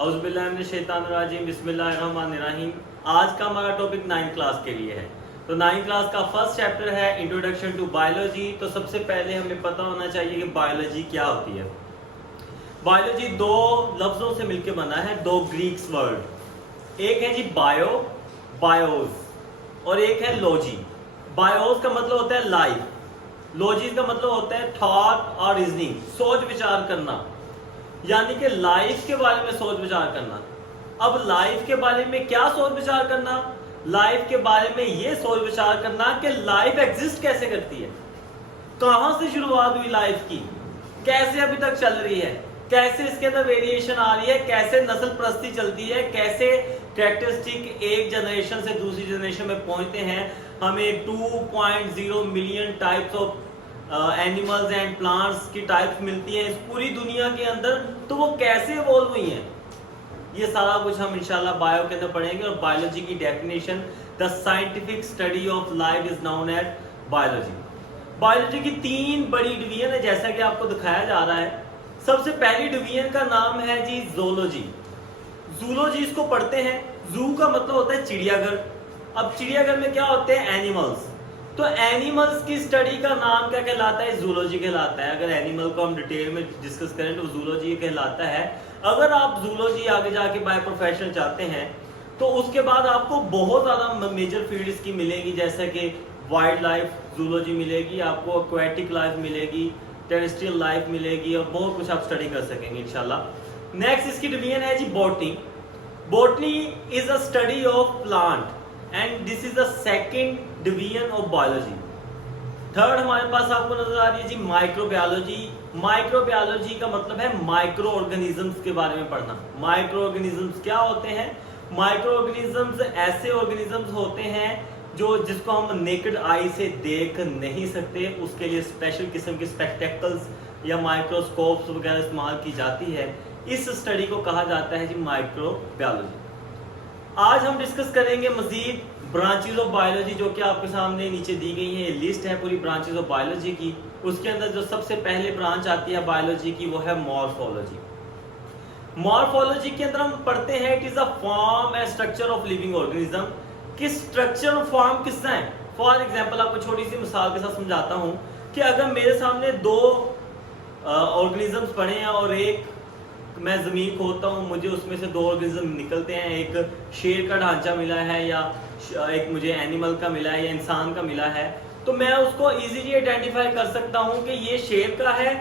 औज़ुबिल्लाहिमिनश्शैतानिर्रजीम बिस्मिल्लाहिर्रहमानिर्रहीम। आज का हमारा टॉपिक 9th क्लास के लिए है। तो 9th क्लास का फर्स्ट चैप्टर है इंट्रोडक्शन टू बायोलॉजी। तो सबसे पहले हमें पता होना चाहिए कि बायोलॉजी क्या होती है। बायोलॉजी दो लफ्ज़ों से मिलकर बना है, दो ग्रीक्स वर्ड। एक है जी बायो, बायोस, और एक है लॉजी। बायोस का मतलब होता है लाइफ, लॉजी का मतलब होता है थॉट और रीजनिंग, सोच विचार करना, यानी कि लाइफ के बारे में सोच विचार करना। अब लाइफ के बारे में क्या सोच विचार करना? लाइफ के बारे में ये सोच विचार करना कि लाइफ एग्जिस्ट कैसे करती है, कहां से शुरुआत हुई लाइफ की, कैसे अभी तक चल रही है, कैसे इसके अंदर वेरिएशन आ रही है, कैसे नस्ल परस्ती चलती है, कैसे कैरेक्टरिस्टिक एक जनरेशन से दूसरी जनरेशन में पहुंचते हैं। हमें 2.0 million types of animals and plants की टाइप्स मिलती हैं इस पूरी दुनिया के अंदर, तो वो कैसे इवॉल्व हुई हैं, ये सारा कुछ हम इंशाल्लाह बायो के अंदर पढ़ेंगे। और बायोलॉजी की definition, the scientific study of life is known as biology. Biology की तीन बड़ी डिवीजन है जैसा कि आपको दिखाया जा रहा है। सबसे पहली डिवीजन का नाम है जी ज़ूलॉजी। ज़ूलॉजी इसको पढ़ते हैं, जू का मतलब होता है चिड़ियाघर। अब चिड़ियाघर में क्या होते हैं? एनिमल्स। तो एनिमल्स की स्टडी का नाम क्या कहलाता है? ज़ूलॉजी कहलाता है। अगर एनिमल को हम डिटेल में डिस्कस करें तो ज़ूलॉजी कहलाता है। अगर आप ज़ूलॉजी आगे जाके बाय प्रोफेशनल चाहते हैं तो उसके बाद आपको बहुत ज़्यादा मेजर फील्ड्स की मिलेगी, जैसे कि वाइल्ड लाइफ ज़ूलॉजी मिलेगी, आपको एक्वेटिक लाइफ मिलेगी, टेरेस्ट्रियल लाइफ मिलेगी, और बहुत कुछ आप स्टडी कर सकेंगे इंशाल्लाह। नेक्स्ट इसकी डिवीजन है जी botany. Botany is a study of plant and this is the second division of biology. Third हमारे पास आपको नजर आ रही है जी माइक्रोबायोलॉजी। माइक्रोबायोलॉजी का मतलब है माइक्रो ऑर्गेनिजम्स के बारे में पढ़ना। माइक्रो ऑर्गेनिजम्स क्या होते हैं? माइक्रो ऑर्गेनिजम्स ऐसे ऑर्गेनिजम्स होते हैं जिसको हम नेकेड आई से देख नहीं सकते, उसके लिए स्पेशल किस्म के स्पेक्टेकल्स या माइक्रोस्कोप्स वगैरह इस्तेमाल की जाती है। इस स्टडी को कहा जाता है जी माइक्रोबायोलॉजी। आज हम डिस्कस करेंगे मजीद ब्रांचेज ऑफ बायोलॉजी, जो कि आपके सामने नीचे दी गई है। ये लिस्ट है पूरी ब्रांचेज ऑफ बायोलॉजी की। उसके अंदर जो सबसे पहले ब्रांच आती है बायोलॉजी की वो है मॉर्फोलॉजी। मॉर्फोलॉजी के अंदर हम पढ़ते हैं it is a form and structure of living organism. कि स्ट्रक्चर और फॉर्म किसका है? फॉर एग्जाम्पल आपको छोटी सी मिसाल के साथ समझाता हूं कि अगर मेरे सामने दो ऑर्गेनिजम्स पड़े हैं और एक मैं जमीन खोदता हूँ, मुझे उसमें से दो ऑर्गेनिज्म निकलते हैं, एक शेर का ढांचा मिला है या एक मुझे एनिमल का मिला है या इंसान का मिला है, तो मैं उसको इजीली आइडेंटिफाई कर सकता हूँ कि ये शेर का है,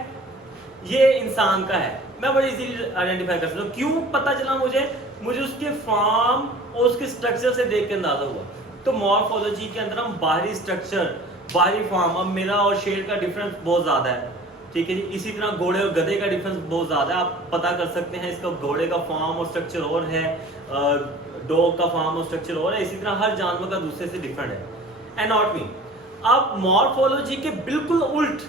ये इंसान का है। मैं बड़ी इजीली आइडेंटिफाई कर सकता हूँ। क्यों पता चला मुझे उसके फॉर्म और उसके स्ट्रक्चर से देख के अंदाजा हुआ। तो मॉर्फोलॉजी के अंदर हम बाहरी स्ट्रक्चर, बाहरी फॉर्म, अब मेरा और शेर का डिफरेंस बहुत ज्यादा है, ठीक है जी। इसी तरह घोड़े और गधे का डिफरेंस बहुत ज्यादा है, आप पता कर सकते हैं। इसका घोड़े का फॉर्म और स्ट्रक्चर और है, डॉग का फॉर्म और स्ट्रक्चर और है। इसी तरह हर जानवर का दूसरे से डिफरेंट है। एनाटॉमी। अब मॉर्फोलॉजी के बिल्कुल उल्ट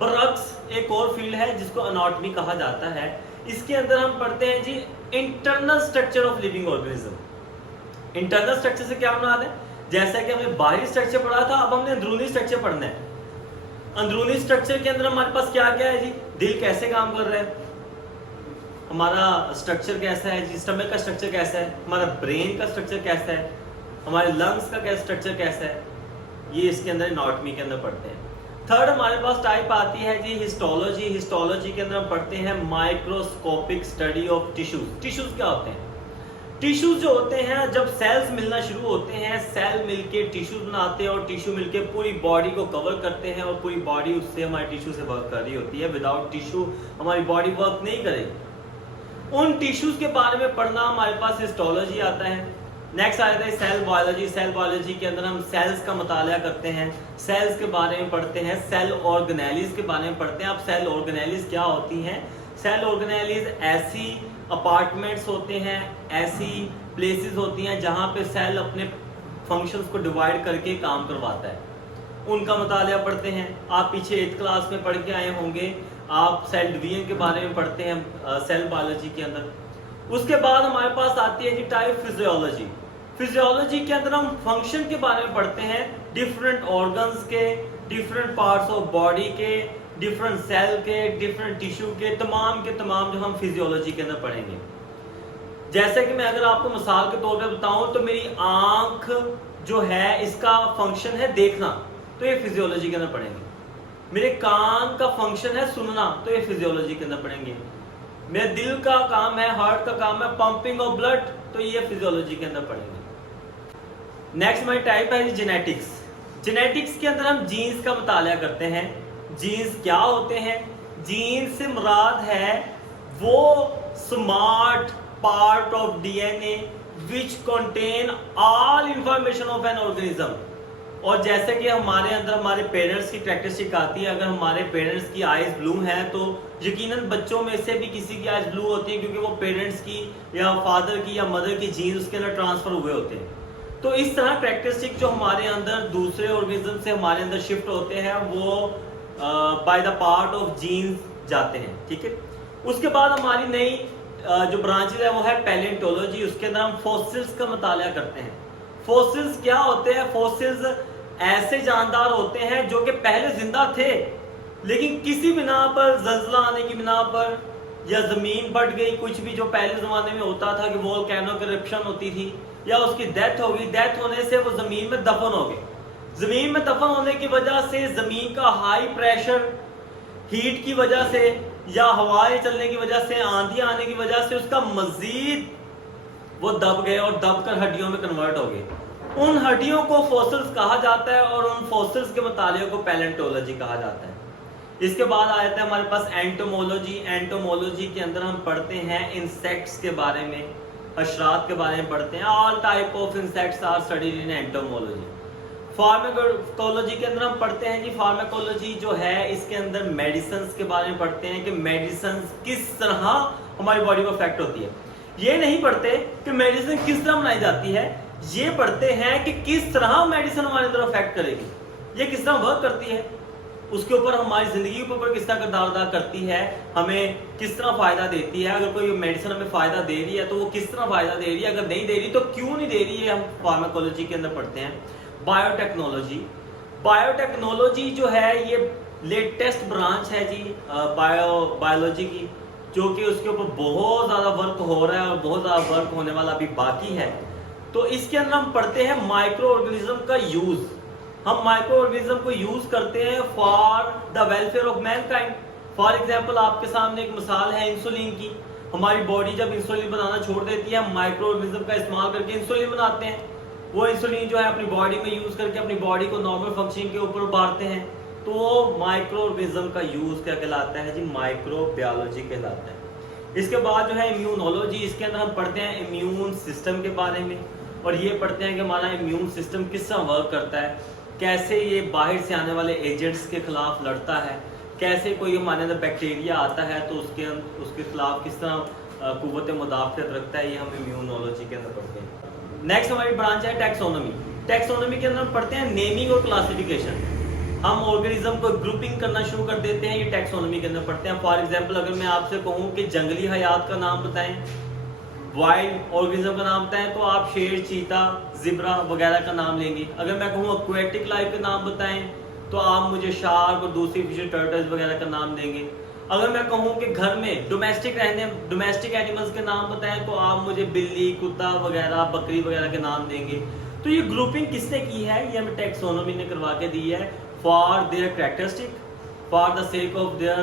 बरअक्स एक और फील्ड है जिसको एनाटॉमी कहा जाता है। इसके अंदर हम पढ़ते हैं जी internal structure of living organism. Internal structure से क्या मुराद है? जैसा कि हमने बाहरी स्ट्रक्चर पढ़ा था, अब हमने अंदरूनी स्ट्रक्चर पढ़ना है। अंदरूनी स्ट्रक्चर के अंदर हमारे पास क्या क्या है जी? दिल कैसे काम कर रहा है, हमारा स्ट्रक्चर कैसा है जी, स्टमक का स्ट्रक्चर कैसा है, हमारा ब्रेन का स्ट्रक्चर कैसा है, हमारे लंग्स का क्या स्ट्रक्चर कैसा है, ये इसके अंदर एनाटॉमी के अंदर पढ़ते हैं। थर्ड हमारे पास टाइप आती है जी हिस्टोलॉजी। हिस्टोलॉजी के अंदर हम पढ़ते हैं microscopic study of tissues. Tissues क्या होते हैं? टिश्यूज जो होते हैं, जब सेल्स मिलना शुरू होते हैं, सेल मिलके टिश्यूज बनाते हैं और टिश्यू मिलके पूरी बॉडी को कवर करते हैं और पूरी बॉडी उससे हमारी टिश्यू से वर्क कर रही होती है। विदाउट टिश्यू हमारी बॉडी वर्क नहीं करेगी। उन टिश्यूज के बारे में पढ़ना हमारे पास हिस्टोलॉजी आता है। नेक्स्ट आ जाता है सेल बायोलॉजी। सेल बायोलॉजी के अंदर हम सेल्स का मुताला करते हैं, सेल्स के बारे में पढ़ते हैं, सेल ऑर्गेनेलिज के बारे में पढ़ते हैं। अब सेल ऑर्गेनेलिज क्या होती हैं? सेल ऑर्गेनेलिज ऐसी अपार्टमेंट्स होते हैं, ऐसी प्लेसेस होती हैं जहां पे सेल अपने फंक्शंस को डिवाइड करके काम करवाता है, उनका मुताला पढ़ते हैं। आप पीछे 8th क्लास में पढ़ के आए होंगे, आप सेल डिवीजन के बारे में पढ़ते हैं सेल बायोलॉजी के अंदर। उसके बाद हमारे पास आती है जी टाइप फिजियोलॉजी। फिजियोलॉजी के अंदर हम फंक्शन के बारे में पढ़ते हैं, डिफरेंट ऑर्गन्स के, डिफरेंट पार्ट्स ऑफ बॉडी के, डिफरेंट सेल के, डिफरेंट टिश्यू के तमाम जो हम फिजियोलॉजी के अंदर पढ़ेंगे। जैसे कि मैं अगर आपको मिसाल के तौर पे बताऊं तो मेरी आंख जो है इसका फंक्शन है देखना, तो ये फिजियोलॉजी के अंदर पढ़ेंगे। मेरे कान का फंक्शन है सुनना, तो ये फिजियोलॉजी के अंदर पढ़ेंगे। मेरे दिल का काम है, हार्ट का काम है पंपिंग ऑफ ब्लड, तो ये फिजियोलॉजी के अंदर पढ़ेंगे। नेक्स्ट हमारी टाइप है जेनेटिक्स। जेनेटिक्स के अंदर हम जीन्स का मुताला करते हैं। जीन्स क्या होते हैं? जीन्स से मुराद है वो smart part of DNA which contain all information of an organism. और जैसे कि हमारे अंदर हमारे पेरेंट्स की कैरेक्टरिस्टिक आती है, अगर हमारे पेरेंट्स की आइज ब्लू है तो यकीनन बच्चों में से भी किसी की आइज ब्लू होती है, क्योंकि वो पेरेंट्स की या फादर की या मदर की जीन उसके अंदर ट्रांसफर हुए होते हैं। तो इस तरह कैरेक्टरिस्टिक जो हमारे अंदर दूसरे ऑर्गेनिज्म से हमारे अंदर शिफ्ट होते हैं वो by the part of genes जाते हैं। ठीक है, उसके बाद हमारी नई जो ब्रांचेज है वो है पैलेंटोलॉजी। उसके अंदर हम फॉसिल्स का मुताला करते हैं। फॉसिल्स क्या होते हैं? फॉसिल्स ऐसे जानदार होते हैं जो कि पहले जिंदा थे, लेकिन किसी बिना पर, जल्जला आने की बिना पर या जमीन फट गई, कुछ भी जो पहले जमाने में होता था कि वोल्केनो की इरप्शन होती थी या उसकी डेथ हो गई, डेथ होने से वो जमीन में दफन हो गए। जमीन में दफन होने की वजह से जमीन का हाई प्रेशर, हीट की वजह से या हवाएं चलने की वजह से, आंधी आने की वजह से उसका मजीद वो दब गए और दब कर हड्डियों में कन्वर्ट हो गए। उन हड्डियों को फॉसिल्स कहा जाता है और उन फॉसिल्स के मुताले को पैलेंटोलॉजी कहा जाता है। इसके बाद आ जाता है हमारे पास एंटोमोलॉजी। एंटोमोलॉजी के अंदर हम पढ़ते हैं इंसेक्ट्स के बारे में, हशरात के बारे में पढ़ते हैं। All type of insects are studied in entomology. Pharmacology के अंदर हम पढ़ते हैं जी, फार्माकोलॉजी जो है इसके अंदर मेडिसिन्स के बारे में पढ़ते हैं कि मेडिसिन्स किस तरह हमारी बॉडी को अफेक्ट होती है। ये नहीं पढ़ते कि मेडिसिन किस तरह बनाई जाती है, ये पढ़ते हैं कि किस तरह मेडिसिन हमारे अंदर अफेक्ट करेगी, ये किस तरह वर्क करती है, उसके ऊपर हमारी जिंदगी के ऊपर किस तरह किरदार अदा करती है, हमें किस तरह फायदा देती है। अगर कोई मेडिसिन हमें फायदा दे रही है तो वो किस तरह फायदा दे रही है, अगर नहीं दे रही तो क्यों नहीं दे रही है, हम फार्माकोलॉजी के अंदर पढ़ते हैं। बायोटेक्नोलॉजी। बायोटेक्नोलॉजी जो है ये लेटेस्ट ब्रांच है जी बायोलॉजी की, जो कि उसके ऊपर बहुत ज्यादा वर्क हो रहा है और बहुत ज्यादा वर्क होने वाला अभी बाकी है। तो इसके अंदर हम पढ़ते हैं माइक्रो ऑर्गेनिज्म का यूज। हम माइक्रो ऑर्गेनिज्म को यूज करते हैं for the welfare of Mankind. For example आपके सामने एक मिसाल है इंसुलिन की। हमारी बॉडी जब इंसुलिन बनाना छोड़ देती है, हम माइक्रो ऑर्गेनिज्म का इस्तेमाल करके इंसुलिन बनाते हैं। वो इंसुलिन जो है अपनी बॉडी में यूज करके अपनी बॉडी को नॉर्मल फंक्शनिंग के ऊपर उभारते हैं। तो वो माइक्रो ऑर्गेनिज्म का यूज क्या कहलाता है जी? माइक्रोबायोलॉजी कहलाता है। इसके बाद जो है इम्यूनोलॉजी। इसके अंदर हम पढ़ते हैं इम्यून सिस्टम के बारे में, और ये पढ़ते हैं कि हमारा इम्यून सिस्टम किस तरह वर्क करता है, कैसे ये बाहर से आने वाले एजेंट्स के खिलाफ लड़ता है, कैसे कोई हमारे अंदर बैक्टीरिया आता है तो उसके खिलाफ किस तरह कुव्वत मुदाफ़त रखता है, ये हम इम्यूनोलॉजी के अंदर पढ़ते हैं। नेक्स्ट हमारी ब्रांच है टैक्सोनॉमी। टैक्सोनॉमी के अंदर हम पढ़ते हैं नेमिंग और क्लासिफिकेशन। हम ऑर्गेनिज्म को ग्रुपिंग करना शुरू कर देते हैं, ये टैक्सोनॉमी के अंदर पढ़ते हैं। फॉर एग्जांपल अगर मैं आपसे कहूँ कि जंगली हयात का नाम बताएं, वाइल्ड ऑर्गेनिज्म का नाम बताएं, तो आप शेर, चीता, जिब्रा वगैरह का नाम लेंगे। अगर मैं कहूँ एक्वेटिक लाइफ के नाम बताएं तो आप मुझे शार्क और दूसरी फिश, टर्टल्स वगैरह का नाम देंगे। अगर मैं कहूँ कि घर में डोमेस्टिक एनिमल्स के नाम बताएं तो आप मुझे बिल्ली, कुत्ता वगैरह, बकरी वगैरह के नाम देंगे। तो ये ग्रुपिंग किसने की है? ये हमें टैक्सोनॉमी ने करवा के दी है for their characteristic, for the sake of their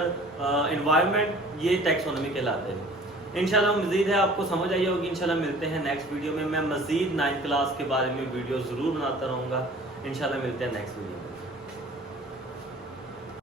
environment. ये टैक्सोनॉमी कहलाते हैं। इंशाल्लाह मज़ीद है आपको समझ आई होगी। इंशाल्लाह मिलते हैं नेक्स्ट वीडियो में। मैं मज़ीद 9th क्लास के बारे में वीडियो ज़रूर बनाता रहूँगा। इंशाल्लाह मिलते हैं नेक्स्ट वीडियो में।